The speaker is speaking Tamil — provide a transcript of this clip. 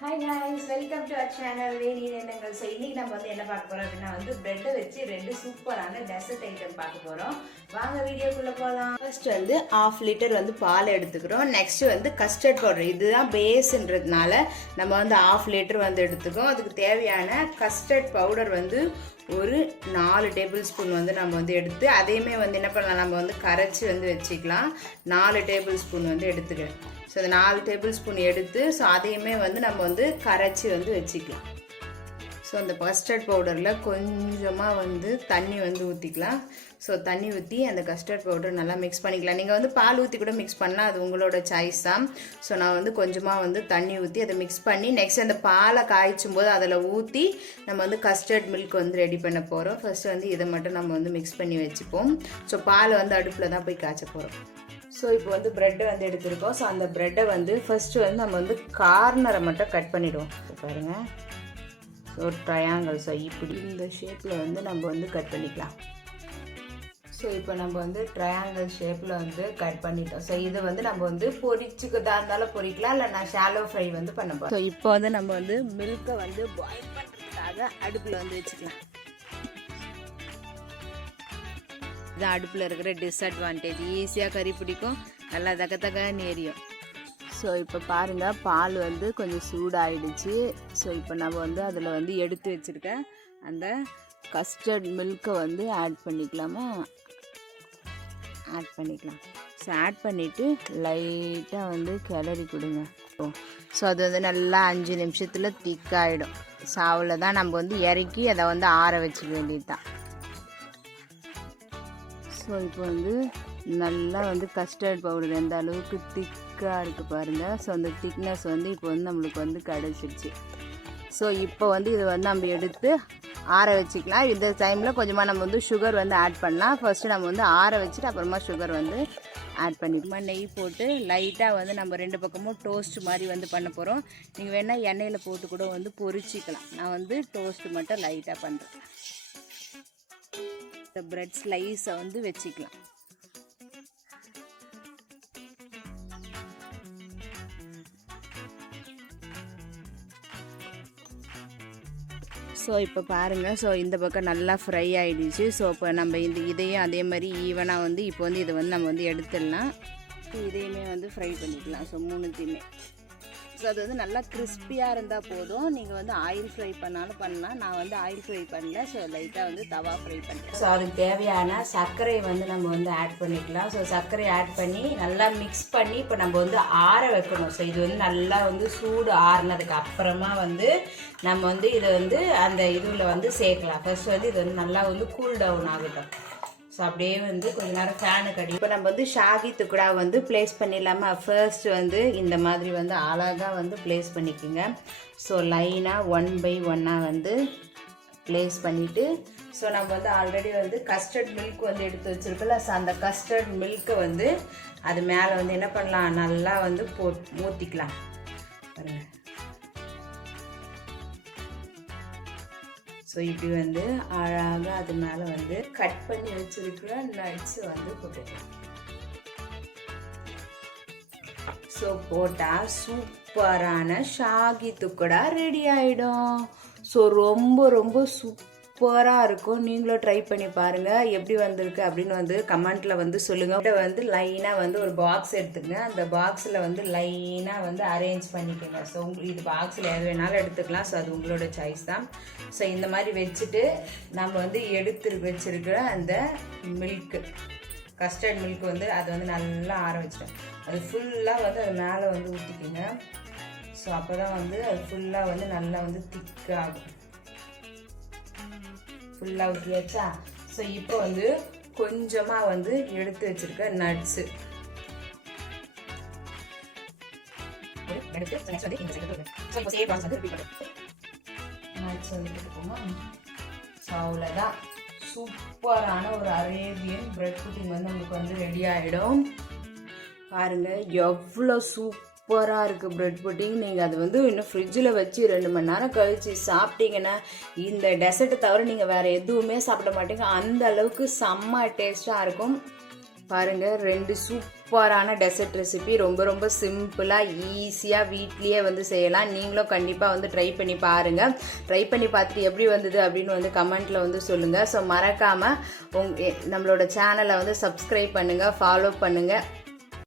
Hi guys, welcome to our channel வேதியின் எண்ணங்கள். ஸோ இன்னைக்கு நம்ம வந்து என்ன பார்க்க போறோம் அப்படின்னா வந்து பிரெட்டை வச்சு ரெண்டு சூப்பரான டெசர்ட் ஐட்டம் பார்க்க போறோம். வாங்க வீடியோக்குள்ள போகலாம். ஃபர்ஸ்ட் வந்து 1/2 லிட்டர் வந்து பால் எடுத்துக்கிறோம். நெக்ஸ்ட் வந்து கஸ்டர்ட் பவுடர், இதுதான் பேஸ்ன்றதுனால நம்ம வந்து 1/2 லிட்டர் வந்து எடுத்துக்கோம். அதுக்கு தேவையான கஸ்டர்ட் பவுடர் வந்து ஒரு 4 டேபிள் ஸ்பூன் வந்து நம்ம வந்து எடுத்து அதையுமே வந்து என்ன பண்ணலாம், நம்ம வந்து கரைச்சி வந்து வச்சுக்கலாம். 4 டேபிள் ஸ்பூன் வந்து எடுத்துக்கிறேன். ஸோ இந்த 4 டேபிள் ஸ்பூன் எடுத்து ஸோ அதையுமே வந்து நம்ம வந்து கரைச்சி வந்து வச்சுக்கலாம். ஸோ அந்த கஸ்டர்ட் பவுடரில் கொஞ்சமாக வந்து தண்ணி வந்து ஊற்றிக்கலாம். ஸோ தண்ணி ஊற்றி அந்த கஸ்டர்ட் பவுடர் நல்லா மிக்ஸ் பண்ணிக்கலாம். நீங்கள் வந்து பால் ஊற்றி கூட மிக்ஸ் பண்ணலாம், அது உங்களோட சாய்ஸ் தான். ஸோ நான் வந்து கொஞ்சமாக வந்து தண்ணி ஊற்றி அதை மிக்ஸ் பண்ணி நெக்ஸ்ட் அந்த பாலை காய்ச்சும் போது அதில் ஊற்றி நம்ம வந்து கஸ்டர்ட் மில்க் வந்து ரெடி பண்ண போகிறோம். ஃபர்ஸ்ட் வந்து இதை மட்டும் நம்ம வந்து மிக்ஸ் பண்ணி வச்சுப்போம். ஸோ பால் வந்து அடுப்பில் தான் போய் காய்ச்ச போகிறோம். ஸோ இப்போ வந்து ப்ரெட்டை வந்து எடுத்துருக்கோம். ஸோ அந்த ப்ரெட்டை வந்து ஃபஸ்ட்டு வந்து நம்ம வந்து கார்னரை மட்டும் கட் பண்ணிவிடுவோம். பாருங்கள், ஸோ ட்ரையாங்கிள், ஸோ இப்படி இந்த ஷேப்பில் வந்து நம்ம வந்து கட் பண்ணிக்கலாம். ஸோ இப்போ நம்ம வந்து ட்ரையாங்கிள் ஷேப்பில் வந்து கட் பண்ணிட்டோம். ஸோ இதை வந்து நம்ம வந்து பொரிச்சுக்கதா இருந்தாலும் பொரிக்கலாம், இல்லை நான் ஷாலோ ஃப்ரை வந்து பண்ண போகிறோம். ஸோ இப்போ வந்து நம்ம வந்து மில்கை வந்து பாயில் பண்ணுறதுக்காக அடுப்பில் வந்து வச்சுக்கலாம். இதுதான் அடுப்பில் இருக்கிற டிஸ்அட்வான்டேஜ். ஈஸியாக கறி பிடிக்கும், நல்லா தகன்னு எரியும். ஸோ இப்போ பாருங்கள், பால் வந்து கொஞ்சம் சூடாகிடுச்சு. ஸோ இப்போ நம்ம வந்து அதில் வந்து எடுத்து வச்சுருக்க அந்த கஸ்டர்ட் மில்கை வந்து ஆட் பண்ணிக்கலாமா, ஆட் பண்ணிக்கலாம். ஸோ ஆட் பண்ணிவிட்டு லைட்டாக வந்து கிளறி கொடுங்க. ஸோ அது வந்து நல்லா 5 நிமிஷத்தில் திக்காகிடும். ஸோ அவ்வளோதான், நம்ம வந்து இறக்கி அதை வந்து ஆற வச்சுக்க வேண்டியது தான். ஸோ இப்போ வந்து நல்லா வந்து கஸ்டர்ட் பவுடர் எந்த அளவுக்கு திக்காக இருக்குது பாருங்கள். ஸோ அந்த திக்னஸ் வந்து இப்போ வந்து நம்மளுக்கு வந்து கிடச்சிருச்சு. ஸோ இப்போ வந்து இதை வந்து நம்ம எடுத்து ஆற வச்சுக்கலாம். இந்த டைமில் கொஞ்சமாக நம்ம வந்து சுகர் வந்து ஆட் பண்ணலாம். ஃபர்ஸ்ட்டு நம்ம வந்து ஆற வச்சுட்டு அப்புறமா சுகர் வந்து ஆட் பண்ணிக்கோமா. நெய் போட்டு லைட்டாக வந்து நம்ம 2 பக்கமும் டோஸ்ட் மாதிரி வந்து பண்ண போகிறோம். நீங்கள் வேணால் எண்ணெயில் போட்டு கூட வந்து பொரிச்சிக்கலாம். நான் வந்து டோஸ்ட்டு மட்டும் லைட்டாக பண்ணுறேன். பிரெட் ஸ்லைஸை வந்து வச்சுக்கலாம். ஸோ இப்போ பாருங்கள், ஸோ இந்த பக்கம் நல்லா ஃப்ரை ஆகிடுச்சு. ஸோ இப்போ நம்ம இதையும் அதே மாதிரி ஈவனாக வந்து இப்போ வந்து இதை வந்து நம்ம வந்து எடுத்துடலாம். இதையுமே வந்து ஃப்ரை பண்ணிக்கலாம். ஸோ 3த்தையுமே. ஸோ அது வந்து நல்லா கிறிஸ்பியாக இருந்தால் போதும். நீங்கள் வந்து ஆயில் ஃப்ரை பண்ணாலும் பண்ணலாம். நான் வந்து ஆயில் ஃப்ரை பண்ணல, ஸோ லைட்டாக வந்து தவா ஃப்ரை பண்ணுறேன். ஸோ அதுக்கு தேவையான சர்க்கரை வந்து நம்ம வந்து ஆட் பண்ணிக்கலாம். ஸோ சர்க்கரை ஆட் பண்ணி நல்லா மிக்ஸ் பண்ணி இப்போ நம்ம வந்து ஆற வைக்கணும். ஸோ இது வந்து நல்லா வந்து சூடு ஆறுனதுக்கு அப்புறமா வந்து நம்ம வந்து இதை வந்து அந்த இதில் வந்து சேர்க்கலாம். ஃபர்ஸ்ட் வந்து இது வந்து நல்லா வந்து கூல் டவுன் ஆகட்டும். ஸோ அப்படியே வந்து கொஞ்ச நேரம் ஃபேனுக்கு அடி. இப்போ நம்ம வந்து ஷாகி துக்குடா வந்து ப்ளேஸ் பண்ணிடலாமா. ஃபர்ஸ்ட் வந்து இந்த மாதிரி வந்து அழகாக வந்து ப்ளேஸ் பண்ணிக்கோங்க. ஸோ லைனாக 1 by 1 வந்து ப்ளேஸ் பண்ணிவிட்டு ஸோ நம்ம வந்து ஆல்ரெடி வந்து கஸ்டர்ட் மில்க் வந்து எடுத்து வச்சுருக்கோம்ல. ஸோ அந்த கஸ்டர்ட் மில்க்கை வந்து அது மேலே வந்து என்ன பண்ணலாம், நல்லா வந்து ஊற்றிக்கலாம். பாருங்கள், ஸோ இப்படி வந்து அழகாக அது மேலே வந்து கட் பண்ணி வச்சுருக்கிற நட்ஸ் வந்து போட்டுக்கலாம். ஸோ போட்டால் சூப்பரான ஷாகி துக்குடா ரெடி ஆகிடும். ஸோ ரொம்ப ரொம்ப சூப்பராக இருக்கும். நீங்களும் ட்ரை பண்ணி பாருங்கள், எப்படி வந்திருக்கு அப்படின்னு வந்து கமெண்ட்டில் வந்து சொல்லுங்கள். வந்து லைனாக வந்து ஒரு பாக்ஸ் எடுத்துக்கங்க. அந்த பாக்ஸில் வந்து லைனாக வந்து அரேஞ்ச் பண்ணிக்கோங்க. ஸோ இது பாக்ஸில் எது வேணாலும் எடுத்துக்கலாம். ஸோ அது உங்களோட சாய்ஸ் தான். ஸோ இந்த மாதிரி வச்சுட்டு நம்ம வந்து எடுத்து வச்சுருக்கிற அந்த மில்க்கு, கஸ்டர்ட் மில்க் வந்து அதை வந்து நல்லா ஆற வச்சிட்டேன். அது ஃபுல்லாக வந்து அது மேலே வந்து ஊற்றிக்கிங்க. ஸோ அப்போ தான் வந்து அது ஃபுல்லாக வந்து நல்லா வந்து திக்காகும். ஃபுல்லாக ஊற்றியாச்சா. ஸோ இப்போ வந்து கொஞ்சமாக வந்து எடுத்து வச்சுருக்க நட்ஸு நட்ஸ் வந்து எடுத்துக்கோமா. ஸோ அவ்வளோதான், சூப்பரான ஒரு அரேபியன் பிரெட் புட்டிங் வந்து உங்களுக்கு வந்து ரெடி ஆகிடும். பாருங்கள் எவ்வளோ சூப்பராக இருக்குது பிரெட் புட்டிங். நீங்கள் அது வந்து இன்னும் ஃப்ரிட்ஜில் வச்சு 2 மணி நேரம் கழித்து சாப்பிட்டீங்கன்னா இந்த டெசர்ட்டை தவிர நீங்கள் வேறு எதுவுமே சாப்பிட மாட்டீங்க. அந்த அளவுக்கு செம்ம டேஸ்ட்டாக இருக்கும். பாருங்கள், 2 சூப்பர் சூப்பரான டெசர்ட் ரெசிபி ரொம்ப ரொம்ப சிம்பிளாக ஈஸியாக வீட்லேயே வந்து செய்யலாம். நீங்களும் கண்டிப்பாக வந்து ட்ரை பண்ணி பாருங்கள். ட்ரை பண்ணி பார்த்துட்டு எப்படி வந்தது அப்படின்னு வந்து கமெண்ட்டில் வந்து சொல்லுங்கள். ஸோ மறக்காமல் நம்மளோட சேனலை வந்து சப்ஸ்கிரைப் பண்ணுங்கள், ஃபாலோ பண்ணுங்கள்.